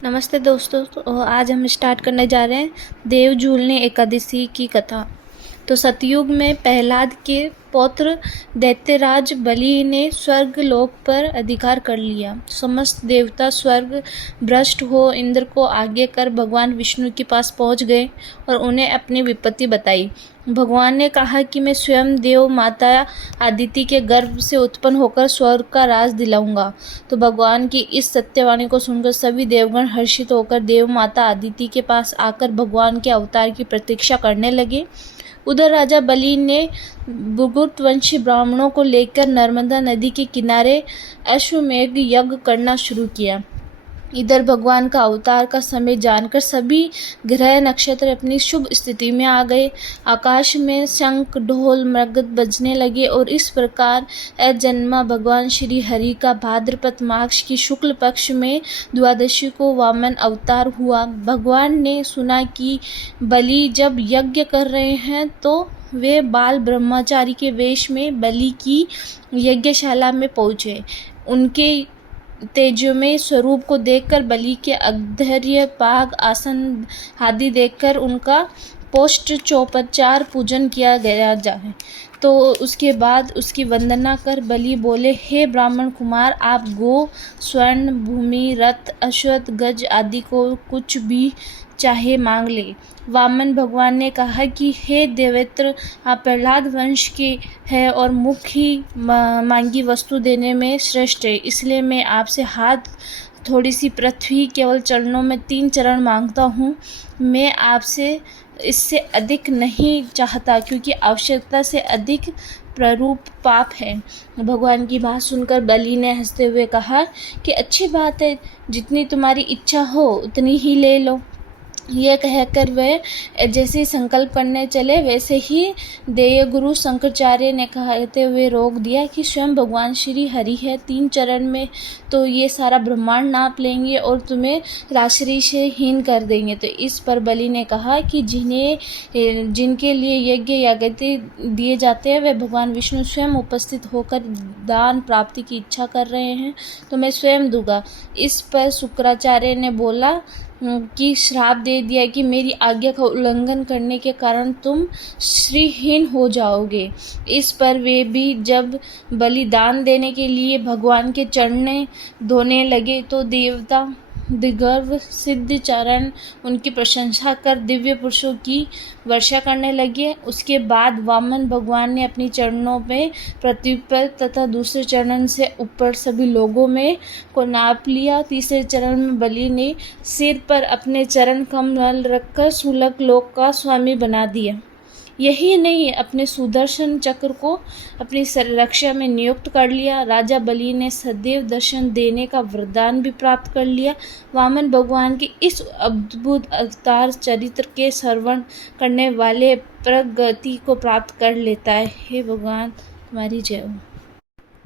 नमस्ते दोस्तों। तो आज हम स्टार्ट करने जा रहे हैं देव झूलने एकादशी की कथा। तो सतयुग में प्रहलाद के पौत्र दैत्यराज बलि ने स्वर्ग लोक पर अधिकार कर लिया। समस्त देवता स्वर्ग भ्रष्ट हो इंद्र को आगे कर भगवान विष्णु के पास पहुंच गए और उन्हें अपनी विपत्ति बताई। भगवान ने कहा कि मैं स्वयं देव माता आदिति के गर्भ से उत्पन्न होकर स्वर्ग का राज दिलाऊंगा। तो भगवान की इस सत्यवाणी को सुनकर सभी देवगण हर्षित होकर देव माता आदिति के पास आकर भगवान के अवतार की प्रतीक्षा करने लगे। उधर राजा बलि ने भृगु वंशी ब्राह्मणों को लेकर नर्मदा नदी के किनारे अश्वमेध यज्ञ करना शुरू किया। इधर भगवान का अवतार का समय जानकर सभी ग्रह नक्षत्र अपनी शुभ स्थिति में आ गए। आकाश में शंख ढोल मृगत बजने लगे और इस प्रकार अजन्मा भगवान श्री हरि का भाद्रपद मास की शुक्ल पक्ष में द्वादशी को वामन अवतार हुआ। भगवान ने सुना कि बलि जब यज्ञ कर रहे हैं तो वे बाल ब्रह्मचारी के वेश में बलि की यज्ञशाला में पहुँचे। उनके तेजोमय स्वरूप को देखकर बलि के अर्घ्य पाग आसन आदि देखकर उनका पोष्टोपचार पूजन किया गया जाए। तो उसके बाद उसकी वंदना कर बलि बोले, हे ब्राह्मण कुमार, आप गो स्वर्ण भूमि रथ अश्वत्थ गज आदि को कुछ भी चाहे मांग ले। वामन भगवान ने कहा कि हे देवेंद्र, आप प्रहलाद वंश के हैं और मुख ही मांगी वस्तु देने में श्रेष्ठ है, इसलिए मैं आपसे हाथ थोड़ी सी पृथ्वी केवल चरणों में 3 चरण मांगता हूँ। मैं आपसे इससे अधिक नहीं चाहता, क्योंकि आवश्यकता से अधिक प्ररूप पाप है। भगवान की बात सुनकर बलि ने हंसते हुए कहा कि अच्छी बात है, जितनी तुम्हारी इच्छा हो उतनी ही ले लो। यह कहकर वे जैसे संकल्प करने चले वैसे ही देवगुरु शंकराचार्य ने कहते हुए रोक दिया कि स्वयं भगवान श्री हरि है, 3 चरण में तो ये सारा ब्रह्मांड नाप लेंगे और तुम्हें राशि से हीन कर देंगे। तो इस पर बलि ने कहा कि जिनके लिए यज्ञ यागति दिए जाते हैं वे भगवान विष्णु स्वयं उपस्थित होकर दान प्राप्ति की इच्छा कर रहे हैं, तो मैं स्वयं दूंगा। इस पर शुक्राचार्य ने बोला कि श्राप दे दिया कि मेरी आज्ञा का उल्लंघन करने के कारण तुम श्रीहीन हो जाओगे। इस पर वे भी जब बलिदान देने के लिए भगवान के चरणें धोने लगे तो देवता दिग्गर्व सिद्ध चरण उनकी प्रशंसा कर दिव्य पुरुषों की वर्षा करने लगे। उसके बाद वामन भगवान ने अपनी चरणों में पृथ्वी पर तथा दूसरे चरण से ऊपर सभी लोगों में को नाप लिया। तीसरे चरण में बलि ने सिर पर अपने चरण कमल रखकर सुलग लोक का स्वामी बना दिया। यही नहीं, अपने सुदर्शन चक्र को अपनी रक्षा में नियुक्त कर लिया। राजा बलि ने सदैव दर्शन देने का वरदान भी प्राप्त कर लिया। वामन भगवान के इस अद्भुत अवतार चरित्र के श्रवण करने वाले प्रगति को प्राप्त कर लेता है। हे भगवान, तुम्हारी जय हो।